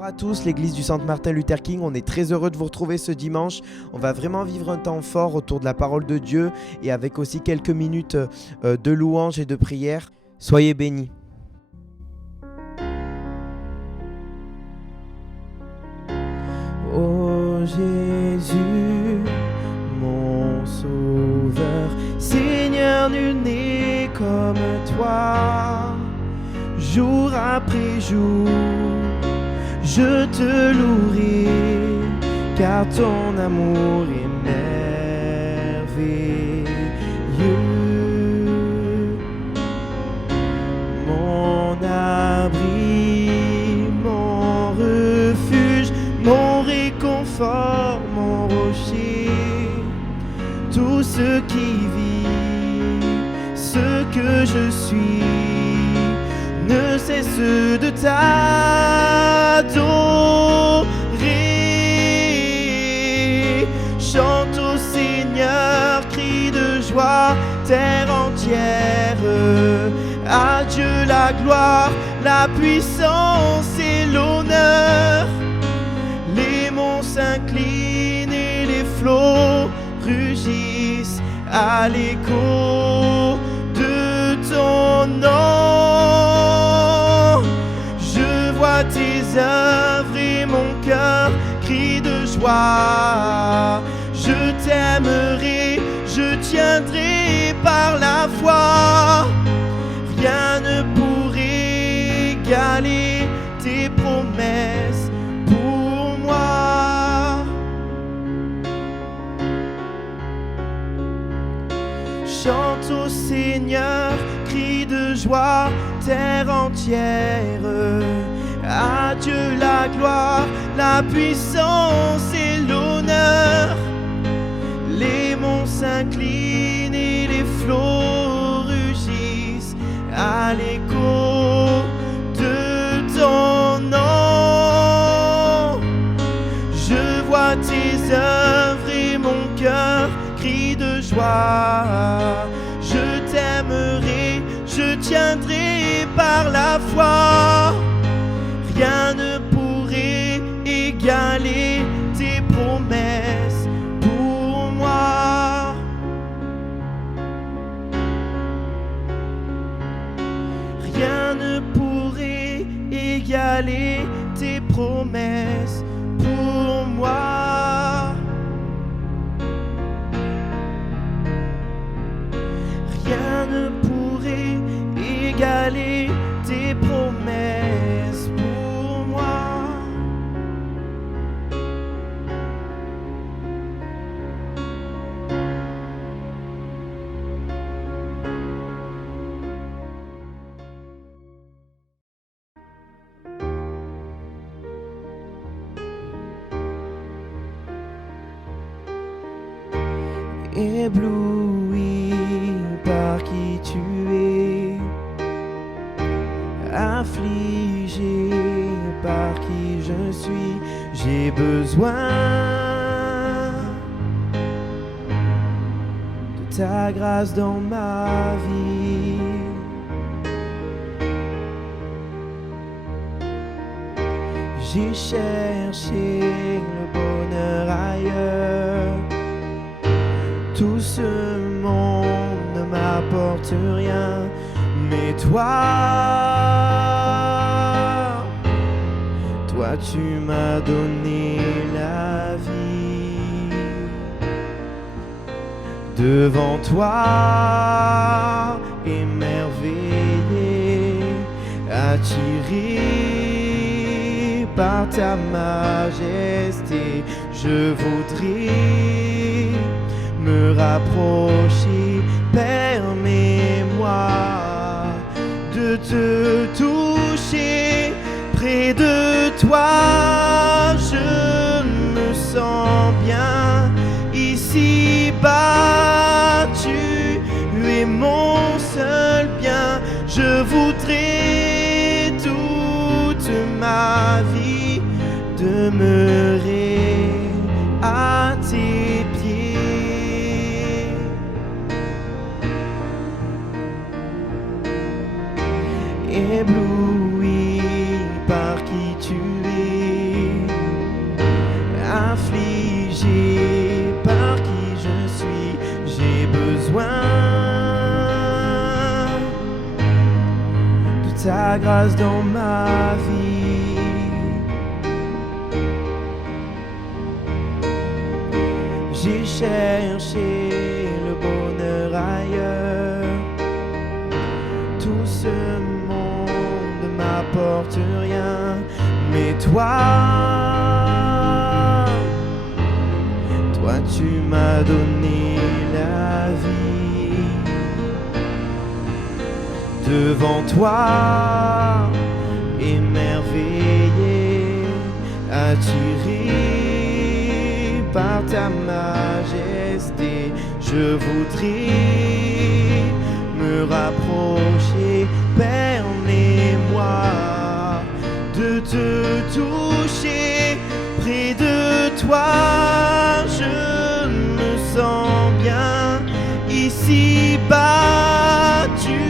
Bonjour à tous, l'église du Centre Martin Luther King. On est très heureux de vous retrouver ce dimanche. On va vraiment vivre un temps fort autour de la parole de Dieu et avec aussi quelques minutes de louange et de prière. Soyez bénis. Oh Jésus, mon sauveur, Seigneur, nul n'est comme toi. Jour après jour, je te louerai, car ton amour est merveilleux. Mon abri, mon refuge, mon réconfort, mon rocher, tout ce qui vit, ce que je suis, ne cesse de t'adorer. Chante au Seigneur, crie de joie, terre entière. À Dieu la gloire, la puissance et l'honneur. Les monts s'inclinent et les flots rugissent à l'écho de ton nom. Je vois tes œuvres et mon cœur crie de joie. Je t'aimerai, je tiendrai par la foi. Rien ne pourrait égaler tes promesses pour moi. Chante au Seigneur, crie de joie, terre entière. À Dieu la gloire, la puissance et l'honneur. Les monts s'inclinent et les flots rugissent à l'écho de ton nom. Je vois tes œuvres et mon cœur crie de joie. Je t'aimerai, je tiendrai par la foi. Rien ne pourrait égaler tes promesses pour moi. Rien ne pourrait égaler tes promesses pour moi. Rien ne pourrait égaler tes promesses pour moi. Ébloui par qui tu es, affligé par qui je suis, j'ai besoin de ta grâce dans ma vie. J'ai cherché le bonheur ailleurs. Tout ce monde ne m'apporte rien, mais toi tu m'as donné la vie. Devant toi, émerveillé, attiré par ta majesté, je voudrais me rapprocher. Permets-moi de te toucher. Près de toi, je me sens bien. Ici-bas, tu es mon seul bien. Je voudrais toute ma vie demeurer à tes pieds. Ébloui par qui tu es, ta grâce dans ma vie. J'ai cherché le bonheur ailleurs. Tout ce monde ne m'apporte rien. Mais toi, tu m'as donné la vie. Devant toi, émerveillé, attiré par ta majesté, je voudrais me rapprocher, permets-moi de te toucher. Près de toi, je me sens bien. Ici-bas, tu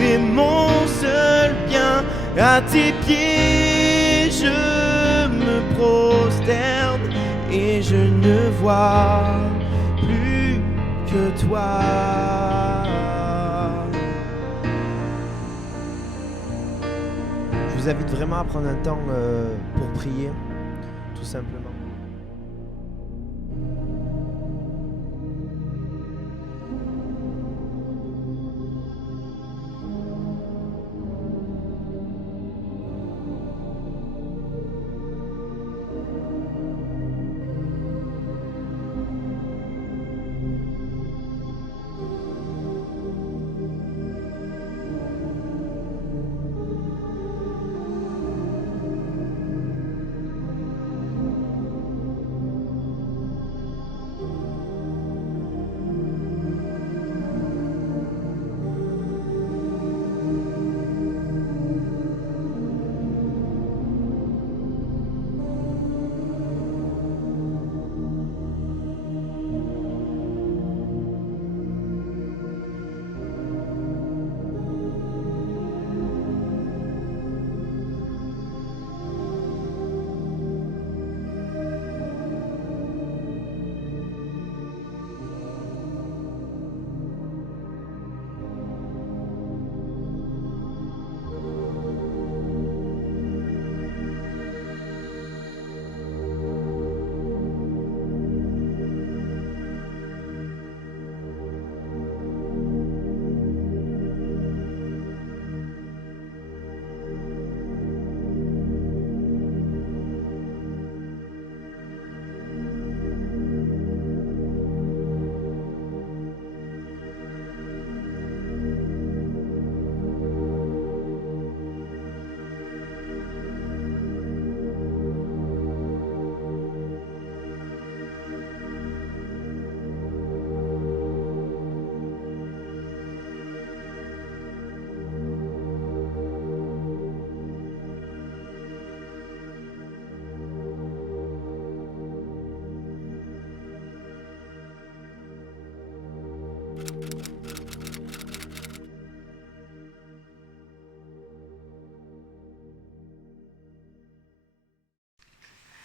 es mon seul bien. À tes pieds, je me prosterne et je ne vois plus que toi. Je vous invite vraiment à prendre un temps pour prier, tout simplement.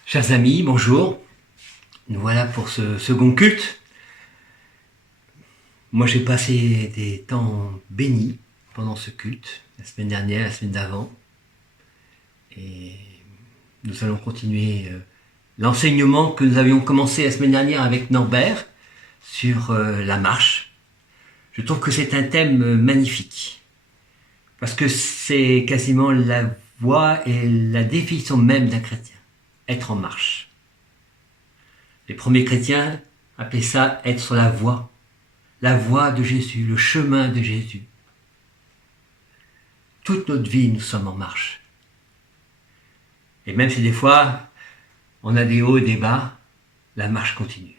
Chers amis, bonjour. Nous voilà pour ce second culte. Moi, j'ai passé des temps bénis pendant ce culte, la semaine dernière, la semaine d'avant. Et nous allons continuer l'enseignement que nous avions commencé la semaine dernière avec Norbert sur la marche. Je trouve que c'est un thème magnifique, parce que c'est quasiment la voie et la définition même d'un chrétien. Être en marche. Les premiers chrétiens appelaient ça être sur la voie de Jésus, le chemin de Jésus. Toute notre vie, nous sommes en marche. Et même si des fois, on a des hauts et des bas, la marche continue.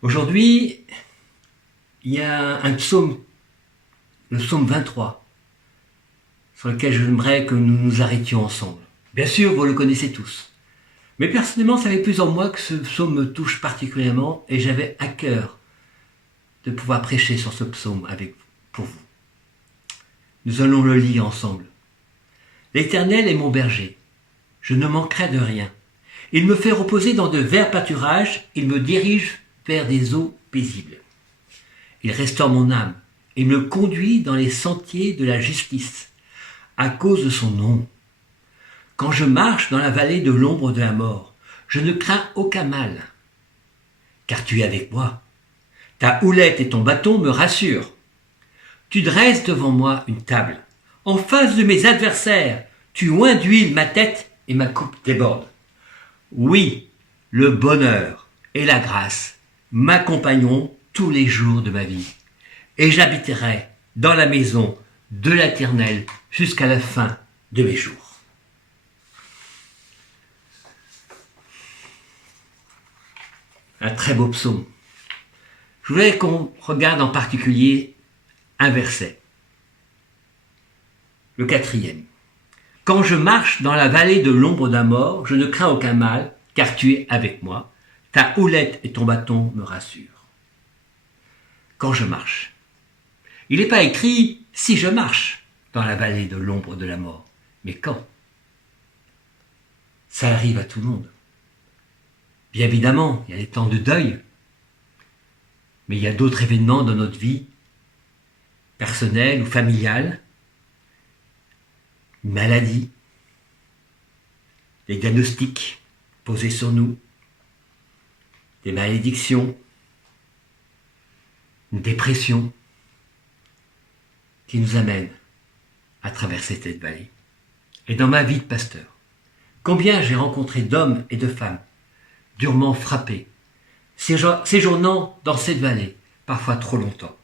Aujourd'hui, il y a un psaume, le psaume 23, sur lequel j'aimerais que nous nous arrêtions ensemble. Bien sûr, vous le connaissez tous. Mais personnellement, ça fait plus en moi que ce psaume me touche particulièrement et j'avais à cœur de pouvoir prêcher sur ce psaume pour vous. Nous allons le lire ensemble. L'Éternel est mon berger. Je ne manquerai de rien. Il me fait reposer dans de verts pâturages. Il me dirige vers des eaux paisibles. Il restaure mon âme. et me conduit dans les sentiers de la justice, à cause de son nom. Quand je marche dans la vallée de l'ombre de la mort, je ne crains aucun mal, car tu es avec moi. Ta houlette et ton bâton me rassurent. Tu dresses devant moi une table, en face de mes adversaires. Tu oins d'huile ma tête et ma coupe déborde. Oui, le bonheur et la grâce m'accompagneront tous les jours de ma vie, et j'habiterai dans la maison de l'Éternel jusqu'à la fin de mes jours. Un très beau psaume. Je voudrais qu'on regarde en particulier un verset, le 4e. Quand je marche dans la vallée de l'ombre d'un mort, je ne crains aucun mal, car tu es avec moi. Ta houlette et ton bâton me rassurent. Quand je marche. Il n'est pas écrit « si je marche » dans la vallée de l'ombre de la mort, mais quand. Ça arrive à tout le monde. Bien évidemment, il y a des temps de deuil, mais il y a d'autres événements dans notre vie, personnelle ou familiale, une maladie, des diagnostics posés sur nous, des malédictions, une dépression qui nous amène à traverser cette vallée. Et dans ma vie de pasteur, combien j'ai rencontré d'hommes et de femmes durement frappés, séjournant dans cette vallée, parfois trop longtemps.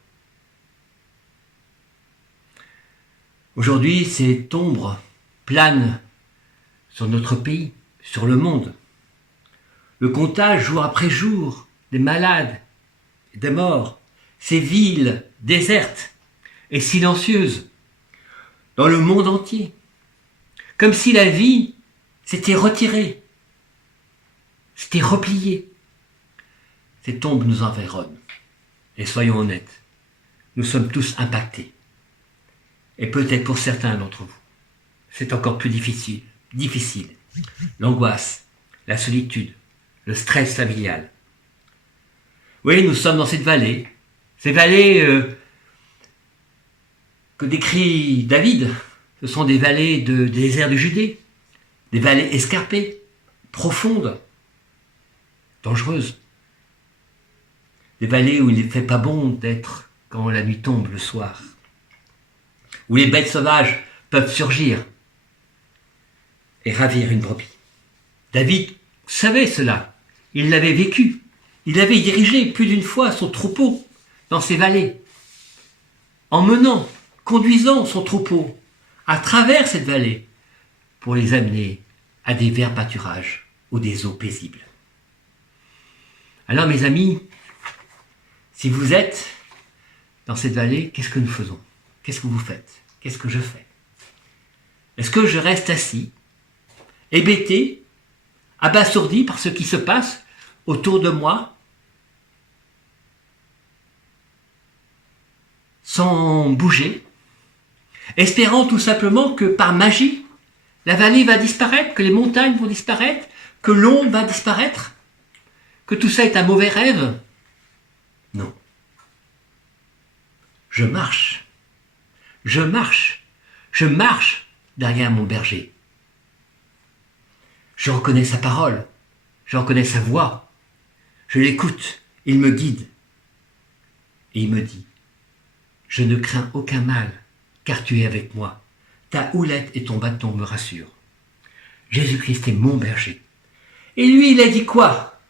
Aujourd'hui, cette ombre plane sur notre pays, sur le monde. Le comptage jour après jour des malades, des morts, ces villes désertes et silencieuses dans le monde entier, comme si la vie s'était retirée, s'était repliée. Cette ombre nous environne. Et soyons honnêtes, nous sommes tous impactés. Et peut-être pour certains d'entre vous, c'est encore plus difficile. L'angoisse, la solitude, le stress familial. Oui, nous sommes dans cette vallée que décrit David. Ce sont des vallées de désert de Judée, des vallées escarpées, profondes, dangereuses. Des vallées où il ne fait pas bon d'être quand la nuit tombe le soir, où les bêtes sauvages peuvent surgir et ravir une brebis. David savait cela, il l'avait vécu, il avait dirigé plus d'une fois son troupeau dans ces vallées, conduisant son troupeau à travers cette vallée pour les amener à des verts pâturages ou des eaux paisibles. Alors mes amis, si vous êtes dans cette vallée, qu'est-ce que nous faisons? Qu'est-ce que vous faites? Qu'est-ce que je fais? Est-ce que je reste assis, hébété, abasourdi par ce qui se passe autour de moi, sans bouger, espérant tout simplement que par magie, la vallée va disparaître, que les montagnes vont disparaître, que l'ombre va disparaître, que tout ça est un mauvais rêve? Non. Je marche derrière mon berger. Je reconnais sa parole, je reconnais sa voix, je l'écoute, il me guide. Et il me dit, je ne crains aucun mal, car tu es avec moi. Ta houlette et ton bâton me rassurent. Jésus-Christ est mon berger. Et lui, il a dit quoi?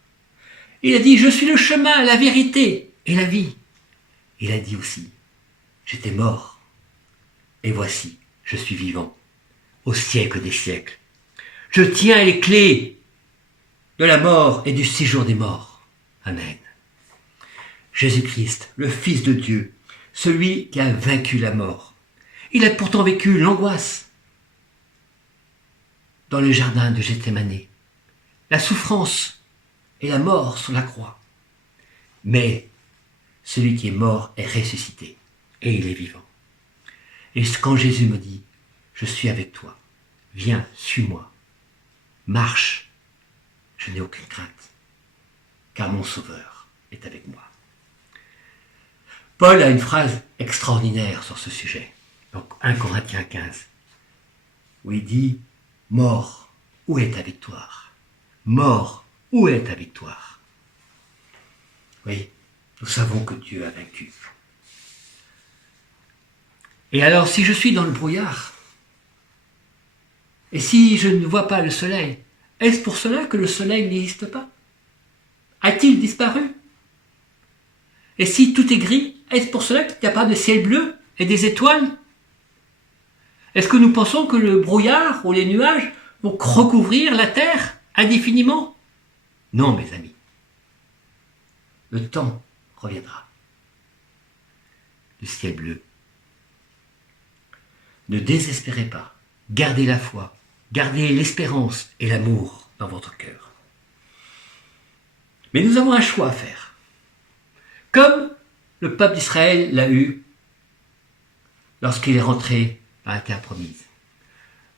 Il a dit, je suis le chemin, la vérité et la vie. Il a dit aussi, j'étais mort, et voici, je suis vivant, au siècle des siècles. Je tiens les clés de la mort et du séjour des morts. Amen. Jésus-Christ, le Fils de Dieu, celui qui a vaincu la mort. Il a pourtant vécu l'angoisse dans le jardin de Gethsémane, la souffrance et la mort sur la croix. Mais celui qui est mort est ressuscité et il est vivant. Et quand Jésus me dit, je suis avec toi, viens, suis-moi, marche, je n'ai aucune crainte, car mon Sauveur est avec moi. Paul a une phrase extraordinaire sur ce sujet. Donc 1 Corinthiens 15, où il dit « Mort, où est ta victoire ? Mort, où est ta victoire ?» Oui, nous savons que Dieu a vaincu. Et alors, si je suis dans le brouillard, et si je ne vois pas le soleil, est-ce pour cela que le soleil n'existe pas? A-t-il disparu? Et si tout est gris, est-ce pour cela qu'il n'y a pas de ciel bleu et des étoiles? Est-ce que nous pensons que le brouillard ou les nuages vont recouvrir la terre indéfiniment? Non, mes amis. Le temps reviendra. Le ciel bleu. Ne désespérez pas. Gardez la foi. Gardez l'espérance et l'amour dans votre cœur. Mais nous avons un choix à faire. Comme le peuple d'Israël l'a eu lorsqu'il est rentré dans la terre promise.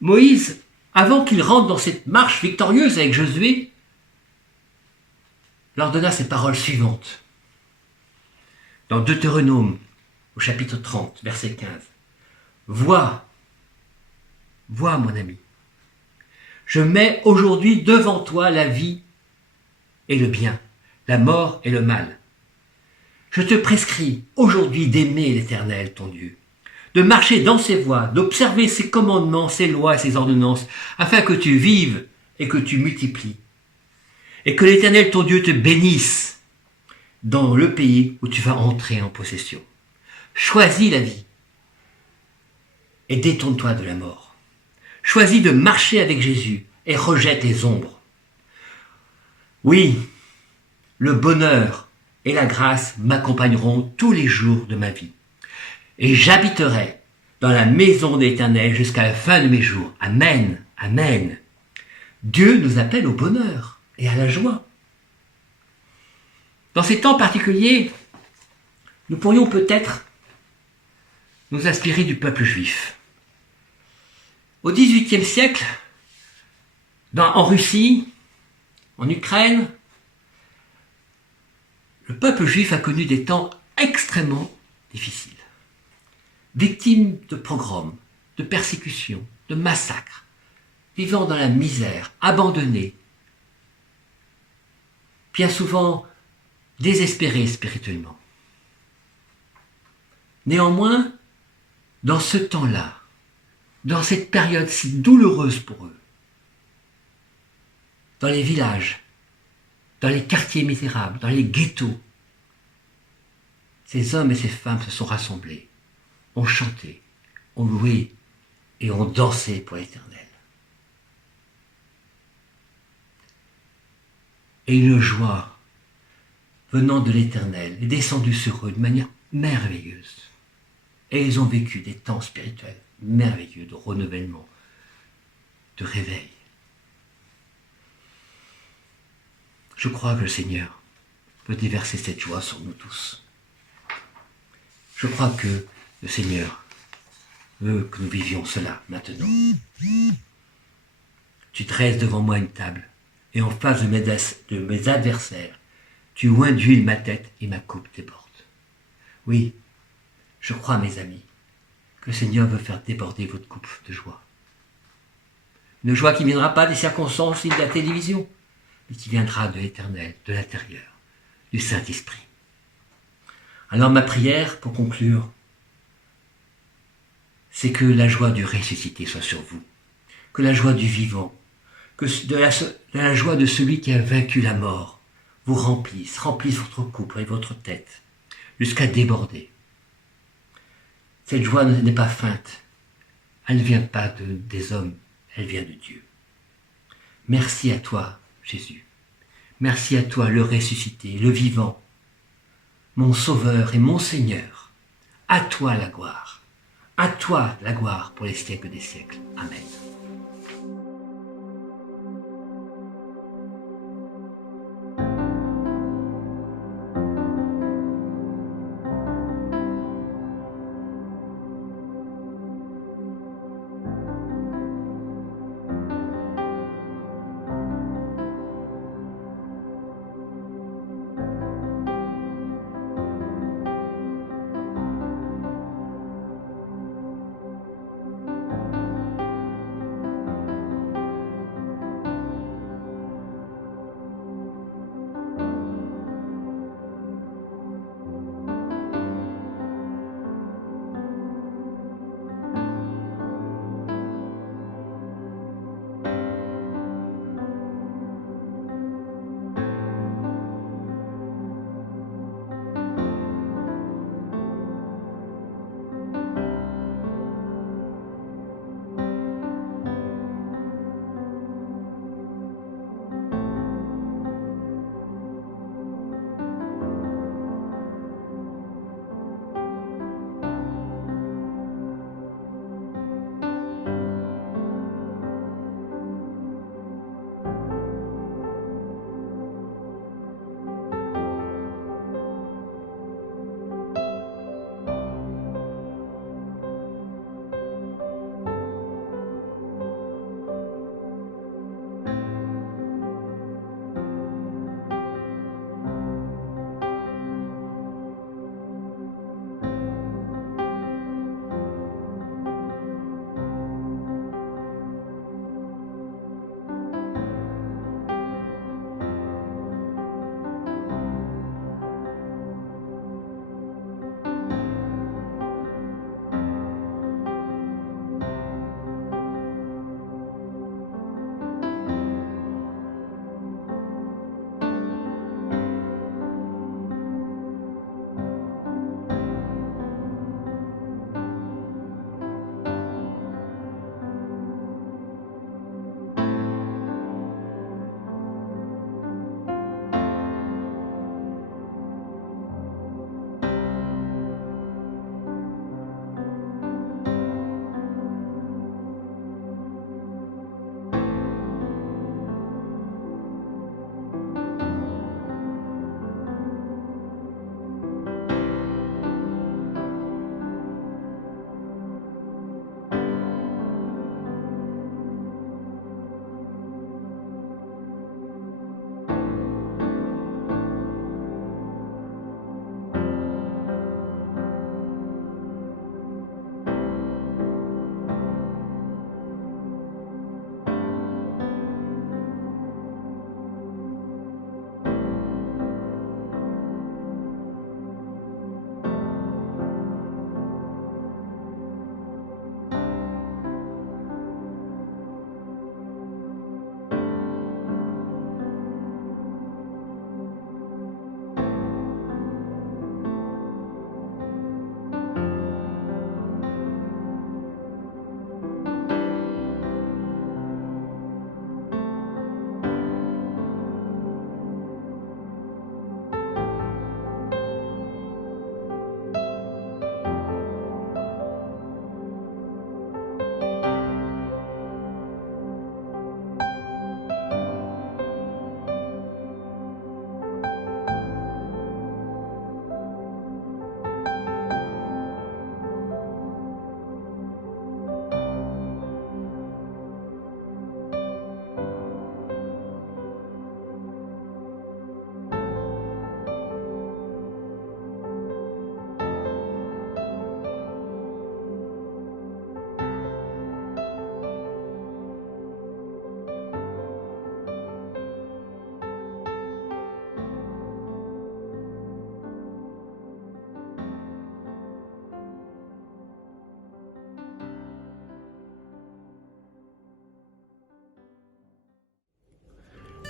Moïse, avant qu'il rentre dans cette marche victorieuse avec Josué, leur donna ces paroles suivantes. Dans Deutéronome, au chapitre 30, verset 15. Vois, mon ami, je mets aujourd'hui devant toi la vie et le bien, la mort et le mal. Je te prescris aujourd'hui d'aimer l'Éternel, ton Dieu, de marcher dans ses voies, d'observer ses commandements, ses lois et ses ordonnances, afin que tu vives et que tu multiplies. Et que l'Éternel, ton Dieu, te bénisse dans le pays où tu vas entrer en possession. Choisis la vie et détourne-toi de la mort. Choisis de marcher avec Jésus et rejette les ombres. Oui, le bonheur et la grâce m'accompagneront tous les jours de ma vie. Et j'habiterai dans la maison de l'Éternel jusqu'à la fin de mes jours. Amen, amen. Dieu nous appelle au bonheur et à la joie. Dans ces temps particuliers, nous pourrions peut-être nous inspirer du peuple juif. Au XVIIIe siècle, en Russie, en Ukraine, le peuple juif a connu des temps extrêmement difficiles. Victime de pogroms, de persécutions, de massacres, vivant dans la misère, abandonnés, bien souvent désespérés spirituellement. Néanmoins, dans ce temps-là, dans cette période si douloureuse pour eux, dans les villages, dans les quartiers misérables, dans les ghettos, ces hommes et ces femmes se sont rassemblés, ont chanté, ont loué et ont dansé pour l'Éternel. Et une joie venant de l'Éternel est descendue sur eux de manière merveilleuse. Et ils ont vécu des temps spirituels merveilleux de renouvellement, de réveil. Je crois que le Seigneur veut déverser cette joie sur nous tous. Je crois que le Seigneur veut que nous vivions cela maintenant. Tu dresses devant moi une table, et en face de mes adversaires, tu oins d'huile ma tête et ma coupe déborde. Oui, je crois, mes amis, que le Seigneur veut faire déborder votre coupe de joie. Une joie qui ne viendra pas des circonstances ni de la télévision, mais qui viendra de l'Éternel, de l'intérieur, du Saint-Esprit. Alors ma prière, pour conclure, c'est que la joie du ressuscité soit sur vous, que la joie du vivant, que de la joie de celui qui a vaincu la mort vous remplisse votre coupe et votre tête, jusqu'à déborder. Cette joie n'est pas feinte, elle ne vient pas des hommes, elle vient de Dieu. Merci à toi, Jésus. Merci à toi, le ressuscité, le vivant, mon Sauveur et mon Seigneur. À toi la gloire. À toi la gloire pour les siècles des siècles. Amen.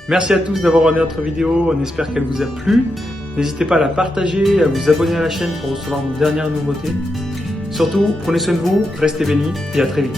Merci à tous d'avoir regardé notre vidéo, on espère qu'elle vous a plu. N'hésitez pas à la partager, à vous abonner à la chaîne pour recevoir nos dernières nouveautés. Surtout, prenez soin de vous, restez bénis et à très vite.